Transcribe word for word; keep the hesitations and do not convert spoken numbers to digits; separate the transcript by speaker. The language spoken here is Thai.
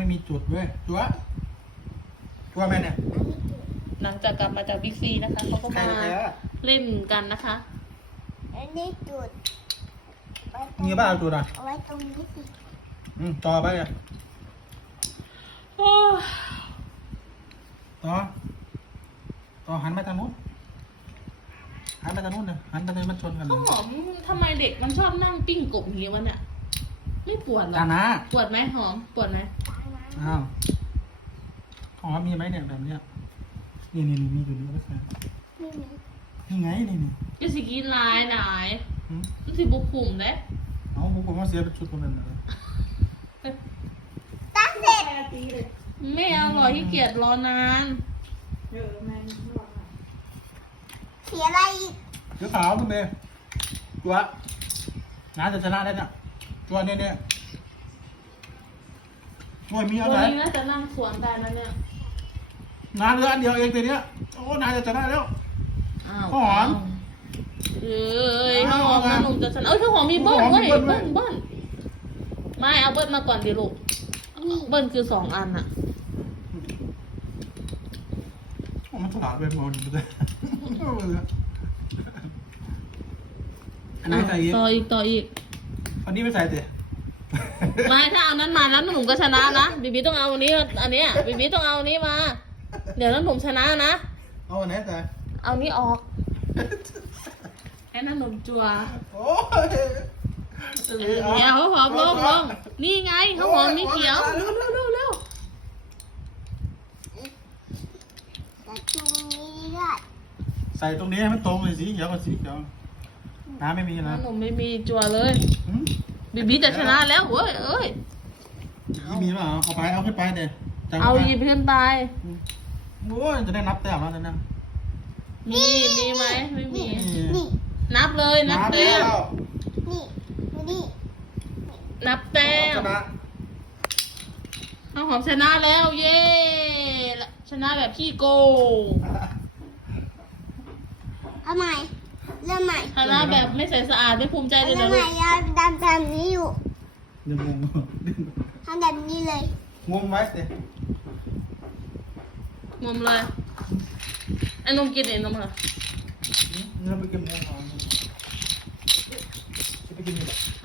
Speaker 1: มีจุดเว้ยจัวจัวแม่เนี่ย
Speaker 2: หลังจากกลับมาจากบิ๊กซีนะคะเขาก็
Speaker 1: ใคร
Speaker 2: มา
Speaker 1: ใครอะ
Speaker 2: เล่นกันนะคะ
Speaker 3: อันนี้จุดไว้ตรง
Speaker 1: มีบ้าเอาจุดอ่ะ
Speaker 3: เอาไว้ตรงนี้สิ
Speaker 1: อืมต่อไปอ่ะ
Speaker 2: โอ้ย
Speaker 1: ต่อต่อหันไปทางนู้นหันไปทางนู้นเลยหันไปทางมันชนกันเล
Speaker 2: ข้าวย หอมทำไมเด็กมันชอบนั่งปิ้งกบอย่างนี้วะเนี่ยไม่ปวดเหรอ
Speaker 1: ตาหนา
Speaker 2: ปวดไหมหอมปวดไหม
Speaker 3: ตาน้
Speaker 1: อ้าวของเรามีไหมเนี่ยแบบเนี้ยนี่นี่นี่มีอยู่นี่ก็ใช่
Speaker 3: ำนี่นี่
Speaker 1: นี่ไงนี่นี่
Speaker 2: จะสิกินลายไหน
Speaker 1: อืม
Speaker 2: มันสิบุกขุมเด้
Speaker 1: เอาผมผมว่าเสียเป็นชุดคนนั้นเลย
Speaker 3: ตาเสร็จ
Speaker 2: ไม่เอาหรอกที่เกียจรอนาน
Speaker 3: เสียอะไรอีก
Speaker 1: เสื้อขาวคุณเบย์จัวน้าจะชนะได้เนี่ยจัวเนี่ยเนี่ยจัวมีอะ
Speaker 2: วั
Speaker 1: ไร
Speaker 2: นนี้น่าจะนั่งสวนได้นะเนี่ย
Speaker 1: น้าเหลืออันเดียวเองทีเนี้ยโอ้น้าจะชนะแล้ว
Speaker 2: อ้าว
Speaker 1: ข้าวหอม
Speaker 2: เอ้ยข้าวหอมนะหนุ่มจะชนะเอ้ยข้าวหอมมีเบิ้ล
Speaker 1: ข้าวหอม
Speaker 2: เว้ย
Speaker 1: มีเบิ้ลเว้
Speaker 2: เบิ้
Speaker 1: ย
Speaker 2: ลเบิ้ลไม่เอาเบิ้ลมาก่อนดิลูกเบิ้ลคือสองอันอะ
Speaker 1: โอ้มันฉลาดเว้ยมองดูเลยอันไหนใส่อีก
Speaker 2: ต่ออีกต่ออีก
Speaker 1: อันนี้ไม่ใส่สิ
Speaker 2: ไม่ถ้าเอานั้นมาแล้วหนุ่มก็ชนะนะบีบีต้องเอาอันนี้อันเนี้ยบีบีต้องเอาอันนี้มา เดี๋ยวนั้นหนุ่มชนะนะ
Speaker 1: เอาอันไหนใส่
Speaker 2: เอานี้ออกให้นั่นหนุ่มจัว
Speaker 1: โอ้ย
Speaker 2: เดี๋ยวเขาหอมลงลงนี่ไงเขาหอมนี่เขียวเร็วเร็วเร็วเร็ว
Speaker 3: แต่ตรงนี้ได้
Speaker 1: ใส่ตรงนี้ให้มันตรงเลยสีเขียวกับสีเขียวน้ำไม่มีนะ
Speaker 2: หนุ่มไม่มีจัวเลย
Speaker 1: หืม
Speaker 2: บีบีจะชนะแล้วเว้ยเอ้ย
Speaker 1: นี่มีเปล่าเอาไปเอาขึ้นไปเดี๋ยวจับ
Speaker 2: เอา
Speaker 1: ไป
Speaker 2: หยิบขึ้นไป
Speaker 1: โอ้ยจะได้นับแต้มแล้วนะ
Speaker 2: มีมีไหมไม่มี
Speaker 3: นี่
Speaker 2: นับเลยนับ
Speaker 1: นับ
Speaker 2: แต้
Speaker 1: แล้
Speaker 2: ม
Speaker 1: ว
Speaker 3: นี่นี่
Speaker 2: นับแต้ม
Speaker 1: ชนะ
Speaker 2: ข้าวหอมชนะแล้วเย้ชนะแบบขี้โกง
Speaker 3: เอาใหม่เริ่มใหม่
Speaker 2: ชนะแบบไม่ใส่สะอาดไม่ภูมิใจเลย
Speaker 3: เริ่
Speaker 2: นะ
Speaker 3: มให
Speaker 2: ลู
Speaker 3: ม่
Speaker 2: ก
Speaker 3: ยายดำแบบนี้อยู่
Speaker 1: ยังงง
Speaker 3: ทำแบบนี้เลย
Speaker 1: งงไว้สิ
Speaker 2: งมเลยไอ้นมกินเองนมเหรอ
Speaker 1: เงินไปกินงงเอาจะไปกินยังไง